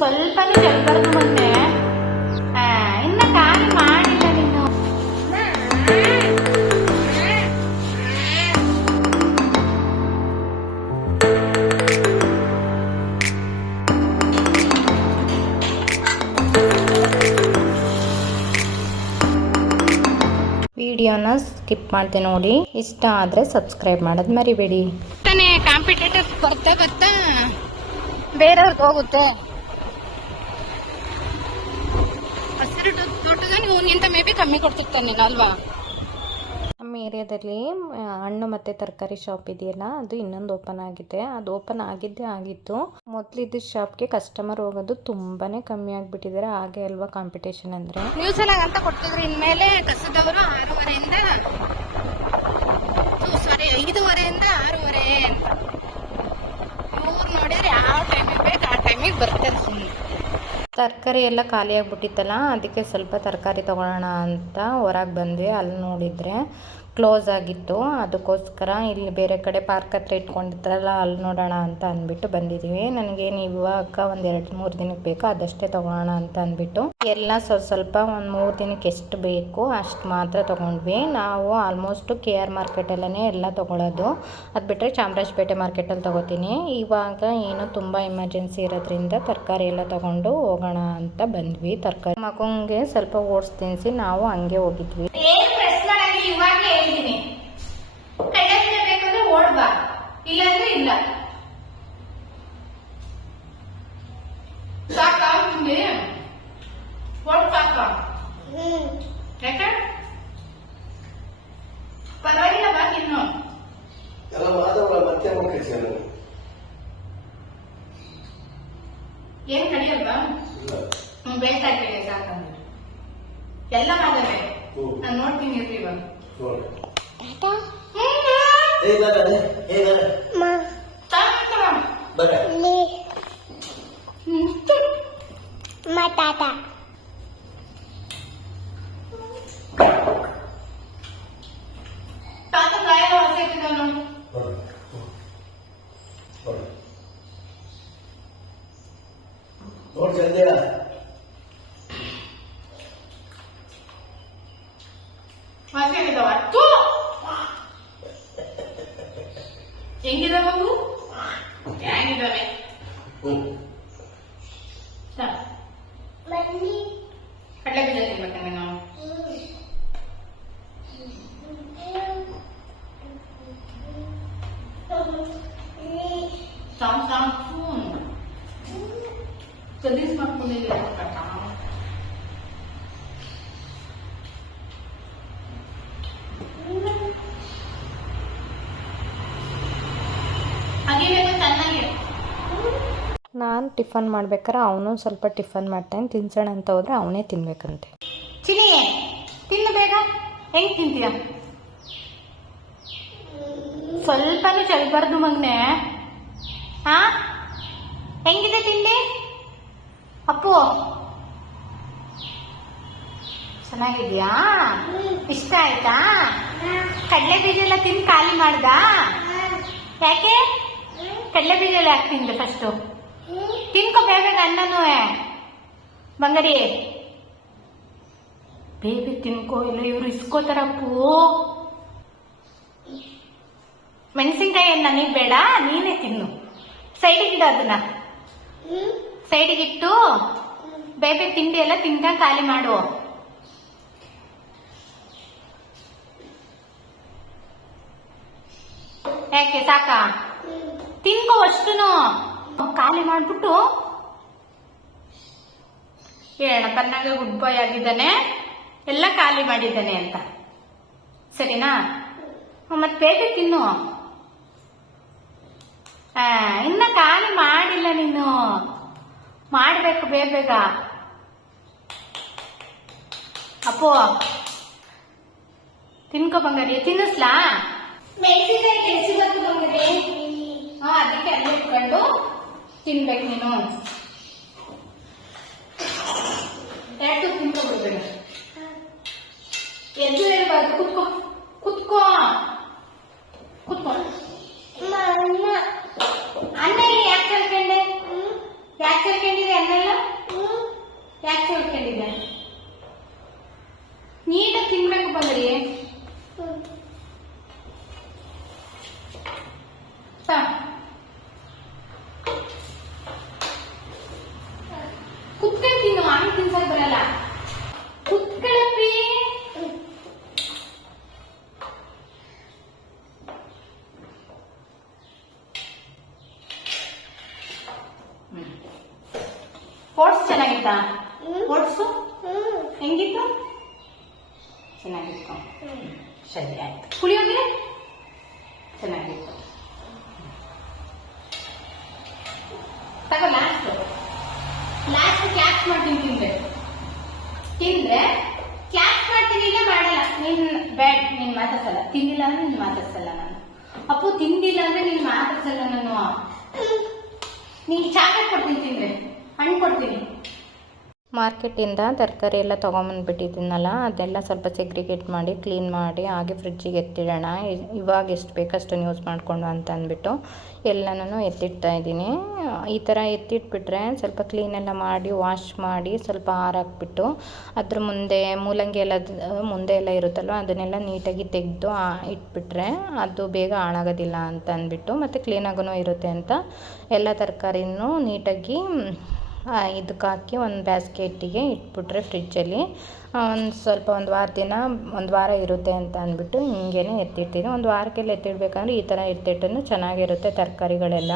ಸ್ವಲ್ಪನೂ ಚೆಲ್ಬಾರ್ದು ಮೊನ್ನೆ. ಇನ್ನ ಖಾಲಿ ಮಾಡಿಲ್ಲ ನೀನು. ವಿಡಿಯೋನ ಸ್ಕಿಪ್ ಮಾಡ್ತೆ ನೋಡಿ. ಇಷ್ಟ ಆದರೆ ಸಬ್ಸ್ಕ್ರೈಬ್ ಮಾಡೋದು ಮರಿಬೇಡಿ. ತಾನೇ ಕಾಂಪಿಟೇಟಿವ್ ಬರ್ತಾ ಬರ್ತಾ ಬೇರೆಯವ್ರಿಗೆ ಹೋಗುತ್ತೆ. ಹಸಿರು ದೊಡ್ಡದ ಇವನಿಗಿಂತ ಮೇ ಬಿ ಕಮ್ಮಿ ಕೊಡ್ತಿರ್ತಾನೆ ಅಲ್ವಾ? ನಮ್ಮ ಏರಿಯಾದಲ್ಲಿ ಹಣ್ಣು ಮತ್ತು ತರಕಾರಿ ಶಾಪ್ ಇದೆಯಲ್ಲ ಅದು ಇನ್ನೊಂದು ಓಪನ್ ಆಗಿದೆ. ಅದು ಓಪನ್ ಆಗಿದ್ದೇ ಆಗಿತ್ತು. ಮೊದಲಿದ್ದ ಶಾಪ್ಗೆ ಕಸ್ಟಮರ್ ಹೋಗೋದು ತುಂಬಾ ಕಮ್ಮಿ ಆಗಿಬಿಟ್ಟಿದ್ದಾರೆ. ಹಾಗೆ ಅಲ್ವಾ ಕಾಂಪಿಟೇಷನ್ ಅಂದರೆ. ನ್ಯೂಸ್ ಎಲ್ಲ ಅಂತ ಕೊಡ್ತಿದ್ರು ಇನ್ಮೇಲೆ ಕಸದವರು ಆರೂವರೆಯಿಂದ ಸಾರಿ ಐದೂವರೆಯಿಂದ ಆರೂವರೆ ಅಂತ ಇವ್ರು ನೋಡಿದ್ರೆ ಯಾವ ಟೈಮಿಗೆ ಬೇಕು ಆ ಟೈಮಿಗೆ ಬರ್ತಾರೆ ಸುಮ್ಮನೆ ತರಕಾರಿ ಎಲ್ಲ ಖಾಲಿಯಾಗಿಬಿಟ್ಟಿತ್ತಲ್ಲ ಅದಕ್ಕೆ ಸ್ವಲ್ಪ ತರಕಾರಿ ತೊಗೊಳ್ಳೋಣ ಅಂತ ಹೊರಗೆ ಬಂದ್ವಿ. ಅಲ್ಲಿ ನೋಡಿದರೆ ಕ್ಲೋಸ್ ಆಗಿತ್ತು. ಅದಕ್ಕೋಸ್ಕರ ಇಲ್ಲಿ ಬೇರೆ ಕಡೆ ಪಾರ್ಕ್ ಹತ್ರ ಇಟ್ಕೊಂಡಿರ್ತಾರಲ್ಲ ಅಲ್ಲಿ ನೋಡೋಣ ಅಂತ ಅಂದ್ಬಿಟ್ಟು ಬಂದಿದ್ದೀವಿ ನನಗೇನು ಇವಾಗ ಒಂದು ಎರಡು, ಮೂರು ದಿನಕ್ಕೆ ಬೇಕು, ಅದಷ್ಟೇ ತೊಗೊಳೋಣ ಅಂತ ಅಂದ್ಬಿಟ್ಟು. ಎಲ್ಲ ಸ್ವಲ್ಪ ಸ್ವಲ್ಪ ಒಂದು ಮೂರು ದಿನಕ್ಕೆ ಎಷ್ಟು ಬೇಕು, ಅಷ್ಟು ಮಾತ್ರ ತೊಗೊಂಡ್ವಿ. ನಾವು ಆಲ್ಮೋಸ್ಟು ಕೆ ಆರ್ ಮಾರ್ಕೆಟಲ್ಲೇ ಎಲ್ಲ ತೊಗೊಳೋದು. ಅದು ಬಿಟ್ಟರೆ ಚಾಮರಾಜಪೇಟೆ ಮಾರ್ಕೆಟಲ್ಲಿ ತೊಗೋತೀನಿ. ಇವಾಗ ಏನೋ ತುಂಬ ಎಮರ್ಜೆನ್ಸಿ ಇರೋದ್ರಿಂದ ತರಕಾರಿ ಎಲ್ಲ ತೊಗೊಂಡು ಹೋಗೋಣ ಅಂತ ಬಂದ್ವಿ. ತರಕಾರಿ ಮಗುಂಗೆ ಸ್ವಲ್ಪ ಓಟ್ಸ್ ತಿನ್ನಿಸಿ ನಾವು ಹಂಗೆ ಹೋಗಿದ್ವಿ ಏನು ಪ್ರೆಸ್ ಮಾಡಂಗಿಲ್ಲ ಇವಾಗ ಹೇಳಿದ್ದೀನಿ ಕೈಯಲ್ಲಿ ಬೇಕಂದ್ರೆ ಓಡ್ಬಾ ಇಲ್ಲಾಂದ್ರೆ ಇಲ್ಲ ಸಾಕ ತಿಂಡಿ ಓಡ್ ಸಾಕ ಯಾಕೆ ಪರವಾಗಿಲ್ಲ ಬಾ ತಿನ್ನು ಎಲ್ಲ ಮತ್ತೆ ಏನ್ ಕಡಿಯಲ್ವಾ? ಇಲ್ಲ. ಹ್ಮ್ ಬೇಯ್ತಾ ಸಾಕಂದ್ರೆ. ಎಲ್ಲ ಹ್ಮ್. ನಾನು ನೋಡ್ತೀನಿ ಬಾ ಇವಾಗ. ಬರ ಏ ಕಡಲೆ ಬೀಜ ತಿನ್ಬೇಕಂದ್ರೆ ಟಿಫನ್ ಮಾಡ್ಬೇಕಾರೆ ಅವನು ಸ್ವಲ್ಪ ಟಿಫನ್ ಮಾಡ್ತಾನೆ, ತಿನ್ಸೋಣ ಅಂತ ಹೋದ್ರೆ ಅವನೇ ತಿನ್ಬೇಕಂತೆ. ಚಿನಿ ತಿನ್ನು ಬೇಗ. ಹೆಂಗ್ ತಿಂತೀಯ? ಸ್ವಲ್ಪನೂ ಚಲ್ಬಾರ್ದು ಮಗ್ನೆ. ಹಾ ಹೆಂಗಿದೆ ತಿಂಡಿ? ಅಪ್ಪು. ಚೆನ್ನಾಗಿದ್ಯಾ? ಇಷ್ಟ ಆಯ್ತಾ? ಕಡಲೆ ಬೀಜ ಎಲ್ಲ ತಿಂದು ಖಾಲಿ ಮಾಡ್ದ? ಯಾಕೆ? ಕಡಲೆ ಬೀಜ ಎಲ್ಲ ಯಾಕೆ ತಿಂದೆ ಫಸ್ಟು ತಿನ್ಕೊ ಬೇಗ ಅನ್ನನೂ ಬಂಗಾರಿ ಬೇಬಿ ತಿನ್ಕೋ, ಇಲ್ಲ ಇವ್ರು ಇಸ್ಕೋತಾರಪ್ಪು ಮೆಣಸಿನ್ಕಾಯಿ ಅನ್ನ ನನಗೆ ಬೇಡ, ನೀನೇ ತಿನ್ನು. ಸೈಡಿಗೆ ಇಡು ಅದನ್ನ. ಸೈಡಿಗೆ ಇಟ್ಟು ಬೇಬಿ ತಿಂಡಿ ಎಲ್ಲ ತಿಂದ ಖಾಲಿ ಮಾಡು. ಯಾಕೆ ಸಾಕಾ? ತಿನ್ಕೋ ಅಷ್ಟುನು. ಖಾಲಿ ಮಾಡಿಬಿಟ್ಟು ಹೇಳೋಣ ಕನ್ನಡ ಗುಡ್ ಬಾಯ್ ಆಗಿದ್ದಾನೆ ಎಲ್ಲ ಖಾಲಿ ಮಾಡಿದ್ದಾನೆ ಅಂತ. ಸರಿನಾ? ಮತ್ತೆ ಬೇಗ ತಿನ್ನು. ಇನ್ನ ಖಾಲಿ ಮಾಡಿಲ್ಲ ನೀನು. ಮಾಡ್ಬೇಕು ಬೇಗ ಬೇಗ. ಅಪ್ಪು ತಿನ್ಕೋ ಬಂಗಾರಿ. ತಿನ್ನಿಸ್ಲಾ? ಅದಕ್ಕೆ ಅಲ್ಲಿ ಇಟ್ಕೊಂಡು. ತಿನ್ಬೇಕು ನೀನು. ಯಾಕೆ ತಿನ್ಕೋ ಬಿಡ್ಬೇಡ ಎದ್ದು ಹೇಳ್ಬಾರ್ದು ಕುತ್ಕೋ. ಕುತ್ಕೋ. ಕುತ್ಕೋ. ಅನ್ನ ಇಲ್ಲಿ ಯಾಕೆ ಕರ್ಕೊಂಡೆ ಯಾಕೆ ಕರ್ಕೊಂಡಿದೆ ಅನ್ನೆಲ್ಲ ಯಾಕೆ ಹೊಡ್ಕೊಂಡಿದ್ದೆ ನೀಟಾಗಿ ತಿನ್ಬೇಕು ಬಂದ್ರಿ Mira, ಮಾರ್ಕೆಟಿಂದ ತರಕಾರಿ ಎಲ್ಲ ತೊಗೊಂಬಂದ್ಬಿಟ್ಟಿದ್ದೀನಲ್ಲ, ಅದೆಲ್ಲ ಸ್ವಲ್ಪ ಸೆಗ್ರಿಗೇಟ್ ಮಾಡಿ ಕ್ಲೀನ್ ಮಾಡಿ, ಹಾಗೆ ಫ್ರಿಡ್ಜಿಗೆ ಎತ್ತಿಡೋಣ. ಇವಾಗ ಎಷ್ಟು ಬೇಕಷ್ಟು ಯೂಸ್ ಮಾಡಿಕೊಂಡು ಅಂತ ಅಂದ್ಬಿಟ್ಟು ಎಲ್ಲನೂ ಎತ್ತಿಡ್ತಾ ಇದ್ದೀನಿ. ಈ ಥರ ಎತ್ತಿಟ್ಬಿಟ್ರೆ ಸ್ವಲ್ಪ ಕ್ಲೀನೆಲ್ಲ ಮಾಡಿ ವಾಶ್ ಮಾಡಿ ಸ್ವಲ್ಪ ಹಾರಾಕ್ಬಿಟ್ಟು ಅದ್ರ ಮುಂದೆ ಮೂಲಂಗಿ ಎಲ್ಲ, ಮುಂದೆ ಎಲ್ಲ ಇರುತ್ತಲ್ವ, ಅದನ್ನೆಲ್ಲ ನೀಟಾಗಿ ತೆಗೆದು ಇಟ್ಬಿಟ್ರೆ ಅದು ಬೇಗ ಹಾಳಾಗೋದಿಲ್ಲ ಅಂತ ಅಂದ್ಬಿಟ್ಟು ಮತ್ತು ಕ್ಲೀನಾಗೂ ಇರುತ್ತೆ ಅಂತ ಎಲ್ಲ ತರಕಾರಿನೂ ನೀಟಾಗಿ ಇದಕ್ಕೆ ಹಾಕಿ ಒಂದು ಬ್ಯಾಸ್ಕೆಟಿಗೆ ಇಟ್ಬಿಟ್ರೆ ಫ್ರಿಜ್ಜಲ್ಲಿ ಒಂದು ಸ್ವಲ್ಪ ಒಂದು ವಾರ ದಿನ ಒಂದು ವಾರ ಇರುತ್ತೆ ಅಂತ ಅಂದ್ಬಿಟ್ಟು ಹಿಂಗೇನೆ ಎತ್ತಿಡ್ತೀನಿ. ಒಂದು ವಾರಕ್ಕೆಲ್ಲ ಎತ್ತಿಡ್ಬೇಕಂದ್ರೆ ಈ ಥರ ಎತ್ತಿಟ್ಟನು ಚೆನ್ನಾಗಿರುತ್ತೆ ತರಕಾರಿಗಳೆಲ್ಲ.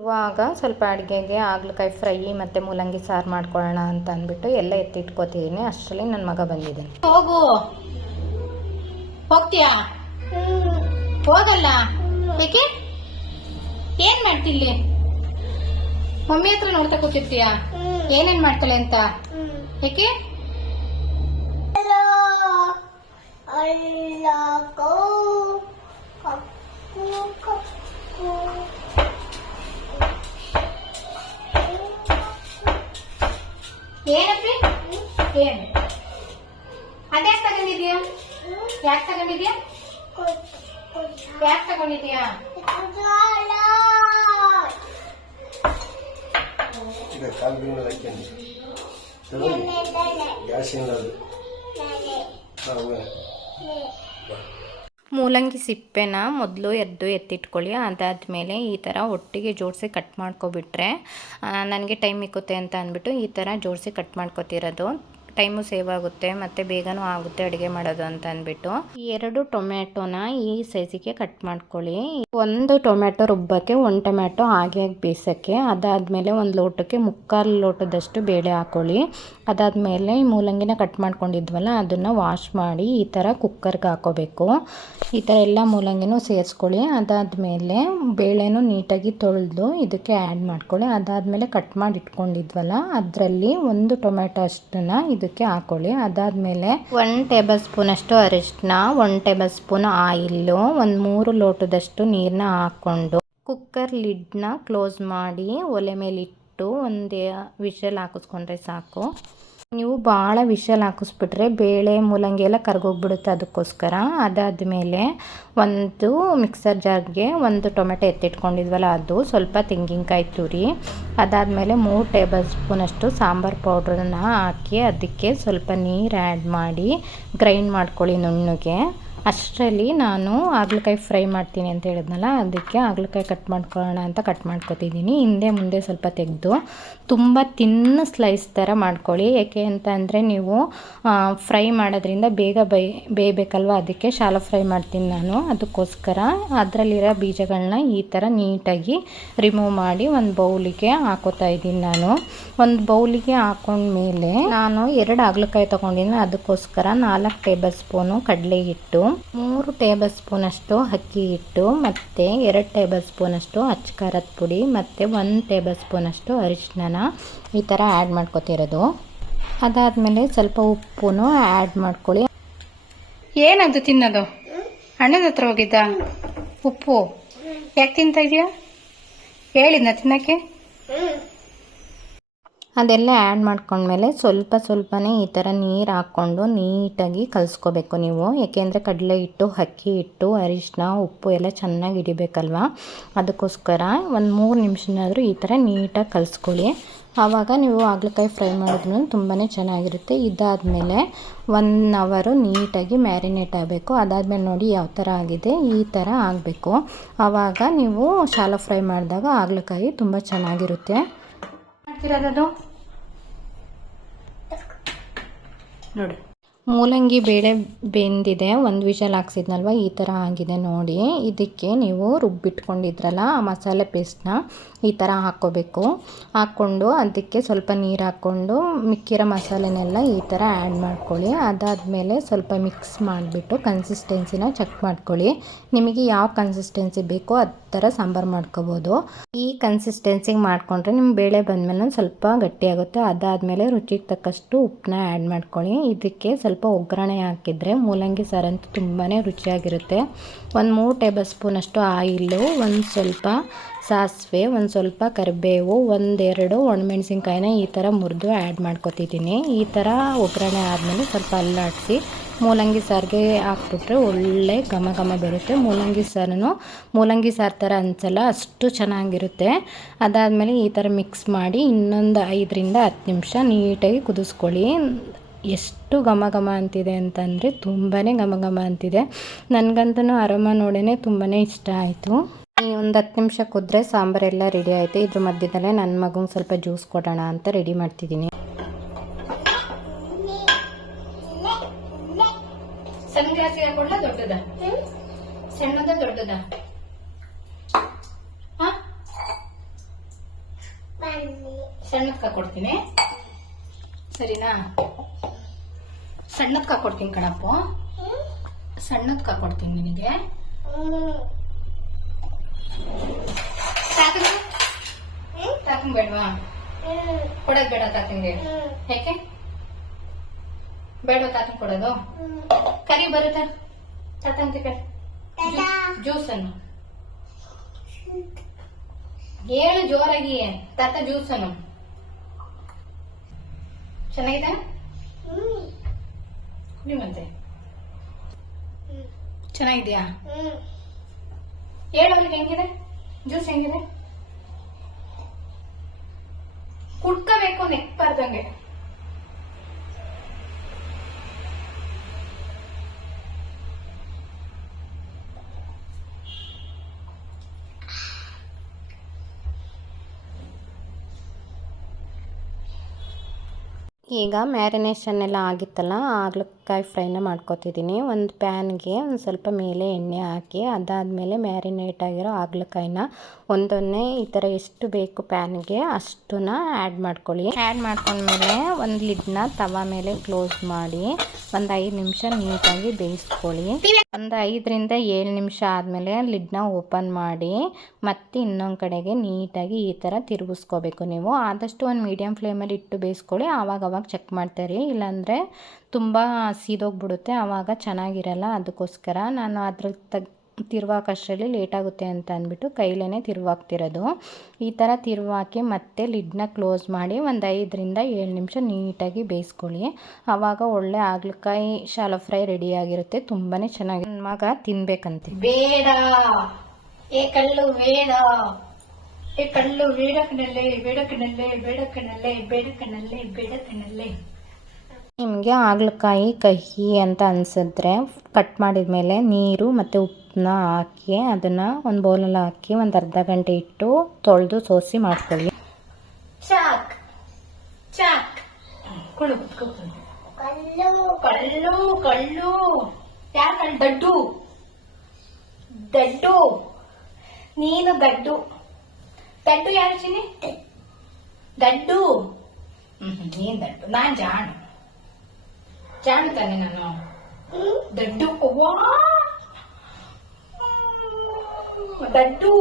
ಇವಾಗ ಸ್ವಲ್ಪ ಅಡುಗೆಗೆ ಆಗ್ಲಕಾಯಿ ಫ್ರೈ ಮತ್ತು ಮೂಲಂಗಿ ಸಾರು ಮಾಡ್ಕೊಳ್ಳೋಣ ಅಂತ ಅಂದ್ಬಿಟ್ಟು ಎಲ್ಲ ಎತ್ತಿಟ್ಕೋತಿದ್ದೀನಿ. ಅಷ್ಟರಲ್ಲಿ ನನ್ನ ಮಗ ಬಂದಿದ್ದೀನಿ. ಹೋಗು. ಹೋಗ್ತೀಯಾ? ಹೋಗಲ್ಲ. ಏಕೆ? ಏನ್ ಮಾಡ್ತಿಲ್ಲಿ? ಮಮ್ಮಿ ಹತ್ರ ನೋಡ್ತಾ ಕೂತಿರ್ತೀಯಾ? ಏನೇನ್ ಮಾಡ್ತಾಳೆ ಅಂತ? ಯಾಕೆ ಏನಪ್ಪಿ? ಏನು? ಅದ್ಯಾಕ್ ತಗೊಂಡಿದ್ಯಾ? ಯಾಕೆ ತಗೊಂಡಿದ್ಯಾ? ಯಾಕೆ ತಗೊಂಡಿದ್ಯಾ? ಕಾಲು ಹಾಕ್ಕೊಂಡು ಗ್ಯಾಸ್ ಹಾಂ ಮೂಲಂಗಿ ಸಿಪ್ಪೆನ ಮೊದಲು ಎದ್ದು ಎತ್ತಿಟ್ಕೊಳ್ಳಿ. ಅದಾದಮೇಲೆ ಈ ಥರ ಒಟ್ಟಿಗೆ ಜೋಡಿಸಿ ಕಟ್ ಮಾಡ್ಕೊಬಿಟ್ರೆ ನನಗೆ ಟೈಮ್ ಇಕ್ಕುತ್ತೆ ಅಂತ ಅಂದ್ಬಿಟ್ಟು ಈ ಥರ ಜೋಡಿಸಿ ಕಟ್ ಮಾಡ್ಕೊತಿರೋದು. ಟೈಮು ಸೇವ್ ಆಗುತ್ತೆ, ಮತ್ತು ಬೇಗನೂ ಆಗುತ್ತೆ ಅಡುಗೆ ಮಾಡೋದು ಅಂತ ಅಂದ್ಬಿಟ್ಟು. ಈ ಎರಡು ಟೊಮ್ಯಾಟೊನ ಈ ಸೈಜಿಗೆ ಕಟ್ ಮಾಡ್ಕೊಳ್ಳಿ. ಒಂದು ಟೊಮ್ಯಾಟೊ ರುಬ್ಬಕ್ಕೆ, ಒಂದು ಟೊಮ್ಯಾಟೊ ಹಾಗೆ ಬೇಯಿಸೋಕ್ಕೆ, ಅದಾದಮೇಲೆ ಒಂದು ಲೋಟಕ್ಕೆ ಮುಕ್ಕಾಲು ಲೋಟದಷ್ಟು ಬೇಳೆ ಹಾಕ್ಕೊಳ್ಳಿ ಅದಾದಮೇಲೆ ಮೂಲಂಗಿನ ಕಟ್ ಮಾಡ್ಕೊಂಡಿದ್ವಲ್ಲ, ಅದನ್ನು ವಾಶ್ ಮಾಡಿ ಈ ಥರ ಕುಕ್ಕರ್ಗೆ ಹಾಕೋಬೇಕು. ಈ ಥರ ಎಲ್ಲ ಮೂಲಂಗಿನೂ ಸೇರಿಸ್ಕೊಳ್ಳಿ. ಅದಾದಮೇಲೆ ಬೇಳೆನೂ ನೀಟಾಗಿ ತೊಳೆದು ಇದಕ್ಕೆ ಆ್ಯಡ್ ಮಾಡ್ಕೊಳ್ಳಿ. ಅದಾದಮೇಲೆ ಕಟ್ ಮಾಡಿ ಇಟ್ಕೊಂಡಿದ್ವಲ್ಲ, ಅದರಲ್ಲಿ ಒಂದು ಟೊಮೆಟೊ ಅಷ್ಟನ್ನ ಇದಕ್ಕೆ ಹಾಕೊಳ್ಳಿ. ಅದಾದಮೇಲೆ ಒನ್ ಟೇಬಲ್ ಸ್ಪೂನಷ್ಟು ಅರಿಶಿನ ಒನ್ ಟೇಬಲ್ ಸ್ಪೂನ್ ಆಯಿಲ್ಲು ಒಂದು ಮೂರು ಲೋಟದಷ್ಟು ನೀರನ್ನ ಹಾಕ್ಕೊಂಡು ಕುಕ್ಕರ್ ಲಿಡ್ನ ಕ್ಲೋಸ್ ಮಾಡಿ, ಒಲೆ ಮೇಲಿಟ್ಟು ಒಂದು ವಿಷಲ್ ಹಾಕಿಸ್ಕೊಂಡ್ರೆ ಸಾಕು. ನೀವು ಭಾಳ ವಿಷಲ್ ಹಾಕಿಸ್ಬಿಟ್ರೆ ಬೇಳೆ, ಮೂಲಂಗಿ ಎಲ್ಲ ಕರ್ಗೋಗ್ಬಿಡುತ್ತೆ ಅದಕ್ಕೋಸ್ಕರ. ಅದಾದಮೇಲೆ ಒಂದು ಮಿಕ್ಸರ್ ಜಾರ್ಗೆ ಒಂದು ಟೊಮೆಟೊ ಎತ್ತಿಟ್ಕೊಂಡಿದ್ವಲ್ಲ ಅದು, ಸ್ವಲ್ಪ ತೆಂಗಿನಕಾಯಿ ತುರಿ, ಅದಾದಮೇಲೆ ಮೂರು ಟೇಬಲ್ ಸ್ಪೂನಷ್ಟು ಸಾಂಬಾರು ಪೌಡ್ರನ್ನ ಹಾಕಿ ಅದಕ್ಕೆ ಸ್ವಲ್ಪ ನೀರು ಆ್ಯಡ್ ಮಾಡಿ ಗ್ರೈಂಡ್ ಮಾಡ್ಕೊಳ್ಳಿ ನುಣ್ಣಗೆ. ಅಷ್ಟರಲ್ಲಿ ನಾನು ಹಾಗಲಕಾಯಿ ಫ್ರೈ ಮಾಡ್ತೀನಿ ಅಂತ ಹೇಳಿದ್ನಲ್ಲ, ಅದಕ್ಕೆ ಹಾಗಲಕಾಯಿ ಕಟ್ ಮಾಡ್ಕೊಳ್ಳೋಣ ಅಂತ ಕಟ್ ಮಾಡ್ಕೊತಿದ್ದೀನಿ. ಹಿಂದೆ ಮುಂದೆ ಸ್ವಲ್ಪ ತೆಗೆದು ತುಂಬ ತಿನ್ನ ಸ್ಲೈಸ್ ಥರ ಮಾಡ್ಕೊಳ್ಳಿ. ಏಕೆ ಅಂತ ಅಂದರೆ ನೀವು ಫ್ರೈ ಮಾಡೋದ್ರಿಂದ ಬೇಗ ಬೈ, ಬೇಯಬೇಕಲ್ವ? ಅದಕ್ಕೆ ಶಾಲೋ ಫ್ರೈ ಮಾಡ್ತೀನಿ ನಾನು. ಅದಕ್ಕೋಸ್ಕರ ಅದರಲ್ಲಿರೋ ಬೀಜಗಳನ್ನ ಈ ಥರ ನೀಟಾಗಿ ರಿಮೂವ್ ಮಾಡಿ ಒಂದು ಬೌಲಿಗೆ ಹಾಕೋತಾ ಇದ್ದೀನಿ ನಾನು. ಒಂದು ಬೌಲಿಗೆ ಹಾಕೊಂಡ್ಮೇಲೆ ನಾನು ಎರಡು ಹಾಗಲಕಾಯಿ ತೊಗೊಂಡಿದ್ದೀನಿ. ಅದಕ್ಕೋಸ್ಕರ ನಾಲ್ಕು ಟೇಬಲ್ ಸ್ಪೂನು ಕಡಲೆ ಹಿಟ್ಟು ಮೂರು ಟೇಬಲ್ ಸ್ಪೂನಷ್ಟು ಅಕ್ಕಿ ಹಿಟ್ಟು, ಮತ್ತು ಎರಡು ಟೇಬಲ್ ಸ್ಪೂನಷ್ಟು ಅಚ್ಚ ಖಾರದ ಪುಡಿ, ಮತ್ತು ಒಂದು ಟೇಬಲ್ ಸ್ಪೂನಷ್ಟು ಅರಿಶಿನ ಈ ಥರ ಆ್ಯಡ್ ಮಾಡ್ಕೊತಿರೋದು. ಅದಾದಮೇಲೆ ಸ್ವಲ್ಪ ಉಪ್ಪು ಆ್ಯಡ್ ಮಾಡ್ಕೊಳ್ಳಿ. ಏನದು ತಿನ್ನೋದು? ಅಣ್ಣನ ಹತ್ರ ಹೋಗಿದ್ದ? ಉಪ್ಪು. ಯಾಕೆ ತಿಂತಾ ಇದೆಯಾ? ಹೇಳಿದ್ನ ತಿನ್ನಕ್ಕೆ? ಅದೆಲ್ಲ ಆ್ಯಡ್ ಮಾಡ್ಕೊಂಡ್ಮೇಲೆ ಸ್ವಲ್ಪ ಸ್ವಲ್ಪನೇ ಈ ಥರ ನೀರು ಹಾಕ್ಕೊಂಡು ನೀಟಾಗಿ ಕಲಿಸ್ಕೋಬೇಕು ನೀವು. ಏಕೆಂದರೆ ಕಡಲೆ ಹಿಟ್ಟು, ಅಕ್ಕಿ ಹಿಟ್ಟು ಅರಿಶಿನ ಉಪ್ಪು ಎಲ್ಲ ಚೆನ್ನಾಗಿ ಹಿಡಿಬೇಕಲ್ವ? ಅದಕ್ಕೋಸ್ಕರ ಒಂದು ಮೂರು ನಿಮಿಷನಾದರೂ ಈ ಥರ ನೀಟಾಗಿ ಕಲಿಸ್ಕೊಳ್ಳಿ. ಆವಾಗ ನೀವು ಹಾಗಲಕಾಯಿ ಫ್ರೈ ಮಾಡಿದ್ರೂ ತುಂಬಾ ಚೆನ್ನಾಗಿರುತ್ತೆ. ಇದಾದಮೇಲೆ ಒನ್ ಅವರು ನೀಟಾಗಿ ಮ್ಯಾರಿನೇಟ್ ಆಗಬೇಕು. ಅದಾದಮೇಲೆ ನೋಡಿ ಯಾವ ಥರ ಆಗಿದೆ. ಈ ಥರ ಆಗಬೇಕು. ಆವಾಗ ನೀವು ಶಾಲೋ ಫ್ರೈ ಮಾಡಿದಾಗ ಹಾಗಲಕಾಯಿ ತುಂಬ ಚೆನ್ನಾಗಿರುತ್ತೆ. ಮಾಡ್ತಿರೋದದು ನೋಡು. ಮೂಲಂಗಿ ಬೇಳೆ ಬೆಂದಿದೆ. ಒಂದು ವಿಷಲ್ ಹಾಕ್ಸಿದ್ನಲ್ವ? ಈ ಥರ ಆಗಿದೆ ನೋಡಿ. ಇದಕ್ಕೆ ನೀವು ರುಬ್ಬಿಟ್ಕೊಂಡಿದ್ರಲ್ಲ ಆ ಮಸಾಲೆ ಪೇಸ್ಟ್ನ ಈ ಥರ ಹಾಕ್ಕೋಬೇಕು. ಹಾಕ್ಕೊಂಡು ಅದಕ್ಕೆ ಸ್ವಲ್ಪ ನೀರು ಹಾಕ್ಕೊಂಡು ಮಿಕ್ಕಿರೋ ಮಸಾಲೆನೆಲ್ಲ ಈ ಥರ ಆ್ಯಡ್ ಮಾಡ್ಕೊಳ್ಳಿ. ಅದಾದಮೇಲೆ ಸ್ವಲ್ಪ ಮಿಕ್ಸ್ ಮಾಡಿಬಿಟ್ಟು ಕನ್ಸಿಸ್ಟೆನ್ಸಿನ ಚೆಕ್ ಮಾಡ್ಕೊಳ್ಳಿ. ನಿಮಗೆ ಯಾವ ಕನ್ಸಿಸ್ಟೆನ್ಸಿ ಬೇಕೋ ಆ ಥರ ಸಾಂಬಾರು ಮಾಡ್ಕೋಬೋದು. ಈ ಕನ್ಸಿಸ್ಟೆನ್ಸಿಗೆ ಮಾಡಿಕೊಂಡ್ರೆ ನಿಮ್ಮ ಬೇಳೆ ಬಂದಮೇಲೆ ಸ್ವಲ್ಪ ಗಟ್ಟಿಯಾಗುತ್ತೆ. ಅದಾದಮೇಲೆ ರುಚಿಗೆ ತಕ್ಕಷ್ಟು ಉಪ್ಪನ್ನ ಆ್ಯಡ್ ಮಾಡ್ಕೊಳ್ಳಿ. ಇದಕ್ಕೆ ಸ್ವಲ್ಪ ಒಗ್ಗರಣೆ ಹಾಕಿದರೆ ಮೂಲಂಗಿ ಸಾರಂತೂ ತುಂಬಾ ರುಚಿಯಾಗಿರುತ್ತೆ. ಒಂದು ಮೂರು ಟೇಬಲ್ ಸ್ಪೂನಷ್ಟು ಆಯಿಲು, ಒಂದು ಸ್ವಲ್ಪ ಸಾಸಿವೆ, ಒಂದು ಸ್ವಲ್ಪ ಕರಿಬೇವು ಒಂದೆರಡು ಒಣಮೆಣ್ಸಿನ್ಕಾಯಿನ ಈ ಥರ ಮುರಿದು ಆ್ಯಡ್ ಮಾಡ್ಕೊತಿದ್ದೀನಿ. ಈ ಥರ ಒಗ್ಗರಣೆ ಆದಮೇಲೆ ಸ್ವಲ್ಪ ಅಲ್ಲಾಡಿಸಿ ಮೂಲಂಗಿ ಸಾರಿಗೆ ಹಾಕ್ಬಿಟ್ರೆ ಒಳ್ಳೆ ಘಮ ಘಮ ಬರುತ್ತೆ. ಮೂಲಂಗಿ ಸಾರನ್ನು ಮೂಲಂಗಿ ಸಾರು ಥರ ಅನ್ಸಲ್ಲ, ಅಷ್ಟು ಚೆನ್ನಾಗಿರುತ್ತೆ. ಅದಾದಮೇಲೆ ಈ ಥರ ಮಿಕ್ಸ್ ಮಾಡಿ ಇನ್ನೊಂದು ಐದರಿಂದ ಹತ್ತು ನಿಮಿಷ ನೀಟಾಗಿ ಕುದಿಸ್ಕೊಳ್ಳಿ. ಎಷ್ಟು ಘಮ ಘಮ ಅಂತಿದೆ ಅಂತಂದರೆ ತುಂಬಾ ಘಮ ಘಮ ಅಂತಿದೆ. ನನಗಂತೂ ಅರಮ ನೋಡೇ ತುಂಬಾ ಇಷ್ಟ ಆಯಿತು. ಈ ಒಂದು ಹತ್ತು ನಿಮಿಷ ಕುದ್ರೆ ಸಾಂಬಾರೆಲ್ಲ ರೆಡಿ ಆಯಿತು. ಇದ್ರ ಮಧ್ಯದಲ್ಲೇ ನನ್ನ ಮಗಂಗೆ ಸ್ವಲ್ಪ ಜ್ಯೂಸ್ ಕೊಡೋಣ ಅಂತ ರೆಡಿ ಮಾಡ್ತಿದ್ದೀನಿ. ಸಣ್ಣದ ದೊಡ್ಡದ? ಕಾಕೊಡ್ತೀನಿ ಸರಿನಾ? ಸಣ್ಣದ್ ಕಾಕೊಡ್ತೀನಿ ಕಣಪ್ಪ. ಸಣ್ಣದ್ ಕಾಕೊಡ್ತೀನಿ ನಿನಗೆ. ತಾತಂಗ್ ಬೇಡವಾ? ಕೊಡೋದ್ ಬೇಡ ತಾತಂಗೆ. ಯಾಕೆ? ಬೇಡ ತಾತಂಗ್ ಕೊಡೋದು? ಕರಿ ಬರುತ್ತಾ? ತಾತಂಗೆ ಕರಿ. ಜ್ಯೂಸ್ ಅನ್ನು ಹೇಳು ಜೋರಾಗಿ ತಾತ ಜ್ಯೂಸ್ ಅನ್ನು ಚೆನ್ನಾಗಿದೆ ನಿಮ್ಮಂತೆ ಚೆನ್ನಾಗಿದ್ಯಾ ಹೇಳು ಅವ್ರಿಗೆ ಹೆಂಗಿದೆ? ಜ್ಯೂಸ್ ಹೆಂಗಿದೆ? ಕುಡ್ಕೋಬೇಕು ನೆಕ್ಬಾರ್ದಂಗೆ ಈಗ ಮ್ಯಾರಿನೇಷನ್ ಎಲ್ಲ ಆಗಿತ್ತಲ್ಲ ಹಾಗಲಕಾಯಿ ಫ್ರೈನ ಮಾಡ್ಕೊತಿದ್ದೀನಿ. ಒಂದು ಪ್ಯಾನ್ಗೆ ಒಂದು ಸ್ವಲ್ಪ ಮೇಲೆ ಎಣ್ಣೆ ಹಾಕಿ, ಅದಾದಮೇಲೆ ಮ್ಯಾರಿನೇಟ್ ಆಗಿರೋ ಹಾಗಲಕಾಯಿನ ಒಂದೊಂದೇ ಈ ಥರ ಎಷ್ಟು ಬೇಕು ಪ್ಯಾನ್ಗೆ ಅಷ್ಟನ್ನ ಆ್ಯಡ್ ಮಾಡ್ಕೊಳ್ಳಿ. ಆ್ಯಡ್ ಮಾಡ್ಕೊಂಡ್ಮೇಲೆ ಒಂದು ಲಿಡ್ನ ತವ ಮೇಲೆ ಕ್ಲೋಸ್ ಮಾಡಿ ಒಂದು ಐದು ನಿಮಿಷ ನೀಟಾಗಿ ಬೇಯಿಸ್ಕೊಳ್ಳಿ. ಒಂದು ಐದರಿಂದ ಏಳು ನಿಮಿಷ ಆದಮೇಲೆ ಲಿಡ್ನ ಓಪನ್ ಮಾಡಿ ಮತ್ತೆ ಇನ್ನೊಂದು ಕಡೆಗೆ ನೀಟಾಗಿ ಈ ಥರ ತಿರುಗಿಸ್ಕೋಬೇಕು ನೀವು. ಆದಷ್ಟು ಒಂದು ಮೀಡಿಯಮ್ ಫ್ಲೇಮಲ್ಲಿ ಇಟ್ಟು ಬೇಯಿಸ್ಕೊಳ್ಳಿ. ಆವಾಗ ಅವಾಗ ಚೆಕ್ ಮಾಡ್ತೀರಿ ಇಲ್ಲಾಂದರೆ ತುಂಬ ಸೀದೋಗ್ಬಿಡುತ್ತೆ ಆವಾಗ ಚೆನ್ನಾಗಿರಲ್ಲ ಅದಕ್ಕೋಸ್ಕರ. ನಾನು ಅದ್ರ ತಗ್ ತಿರುವಾಕಷ್ಟರಲ್ಲಿ ಲೇಟಾಗುತ್ತೆ ಅಂತ ಅಂದ್ಬಿಟ್ಟು ಕೈಲೇ ತಿರುವಾಕ್ತಿರೋದು. ಈ ಥರ ತಿರುವಾಕಿ ಮತ್ತೆ ಲಿಡ್ನ ಕ್ಲೋಸ್ ಮಾಡಿ ಒಂದು ಐದರಿಂದ ಏಳು ನಿಮಿಷ ನೀಟಾಗಿ ಬೇಯಿಸ್ಕೊಳ್ಳಿ. ಆವಾಗ ಒಳ್ಳೆ ಆಗ್ಲಕಾಯಿ ಶಾಲೋ ಫ್ರೈ ರೆಡಿಯಾಗಿರುತ್ತೆ ತುಂಬಾ ಚೆನ್ನಾಗಿ. ನನ್ನ ಮಗ ತಿನ್ಬೇಕಂತೆ. ಬೇಡ! ಏ ಬೇಡ! ಏ ನಿಮಗೆ ಹಾಗಲಕಾಯಿ ಕಹಿ ಅಂತ ಅನಿಸಿದ್ರೆ ಕಟ್ ಮಾಡಿದ ಮೇಲೆ ನೀರು ಮತ್ತು ಉಪ್ಪನ್ನ ಹಾಕಿ ಅದನ್ನು ಒಂದು ಬೌಲಲ್ಲಿ ಹಾಕಿ ಒಂದು ಅರ್ಧ ಗಂಟೆ ಇಟ್ಟು ತೊಳೆದು ಸೋಸಿ ಮಾಡ್ಕೊಳ್ಳಿ. ಚಾಕ್ ಚಾಕ್. ಕುಳು ಕಳ್ಳು ಕಳ್ಳು ಕಳ್ಳು ಯಾರು ದಡ್ಡು. ದಡ್ಡು. ನೀನು ದಡ್ಡು. ದಡ್ಡು ಯಾರು ಚಿನಿ ದಡ್ಡು. ಹ್ಮ್ ನೀನ್ ದಡ್ಡು. ನಾನ್ ಜಾಣು. ಜಾಣು ತಾನೆ ನಾನು. ದಡ್ಡು ಅವ್ವಾ! ದಡ್ಡು.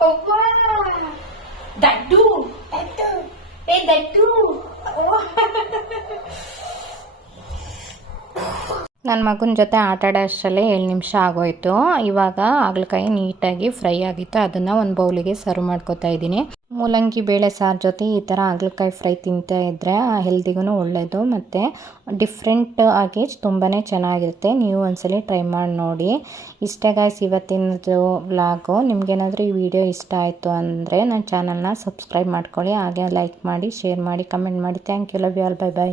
ಅವ್ವಾ! ದಡ್ಡು. ಏ ದಡ್ಡು. ನನ್ನ ಮಗನ ಜೊತೆ ಆಟ ಆಡೋ ಅಷ್ಟರಲ್ಲೇ ಏಳು ನಿಮಿಷ ಆಗೋಯ್ತು. ಇವಾಗ ಹಾಗಲಕಾಯಿ ನೀಟಾಗಿ ಫ್ರೈ ಆಗಿತ್ತು. ಅದನ್ನು ಒಂದು ಬೌಲಿಗೆ ಸರ್ವ್ ಮಾಡ್ಕೊತಾ ಇದ್ದೀನಿ. ಮೂಲಂಗಿ ಬೇಳೆ ಸಾರು ಜೊತೆ ಈ ಥರ ಹಾಗಲಕಾಯಿ ಫ್ರೈ ತಿಂತಾ ಇದ್ದರೆ ಹೆಲ್ದಿಗೂ ಒಳ್ಳೆಯದು ಮತ್ತು ಡಿಫ್ರೆಂಟ್ ಆಗಿ ತುಂಬಾ ಚೆನ್ನಾಗಿರುತ್ತೆ. ನೀವು ಒಂದ್ಸಲಿ ಟ್ರೈ ಮಾಡಿ ನೋಡಿ. ಇಷ್ಟೇ ಗಾಯ್ಸ್ ಇವತ್ತಿನದು ವ್ಲಾಗು. ನಿಮಗೇನಾದರೂ ಈ ವಿಡಿಯೋ ಇಷ್ಟ ಆಯಿತು ಅಂದರೆ ನನ್ನ ಚಾನಲ್ನ ಸಬ್ಸ್ಕ್ರೈಬ್ ಮಾಡ್ಕೊಳ್ಳಿ. ಹಾಗೆ ಲೈಕ್ ಮಾಡಿ, ಶೇರ್ ಮಾಡಿ, ಕಮೆಂಟ್ ಮಾಡಿ. Thank you. Love you all. Bye bye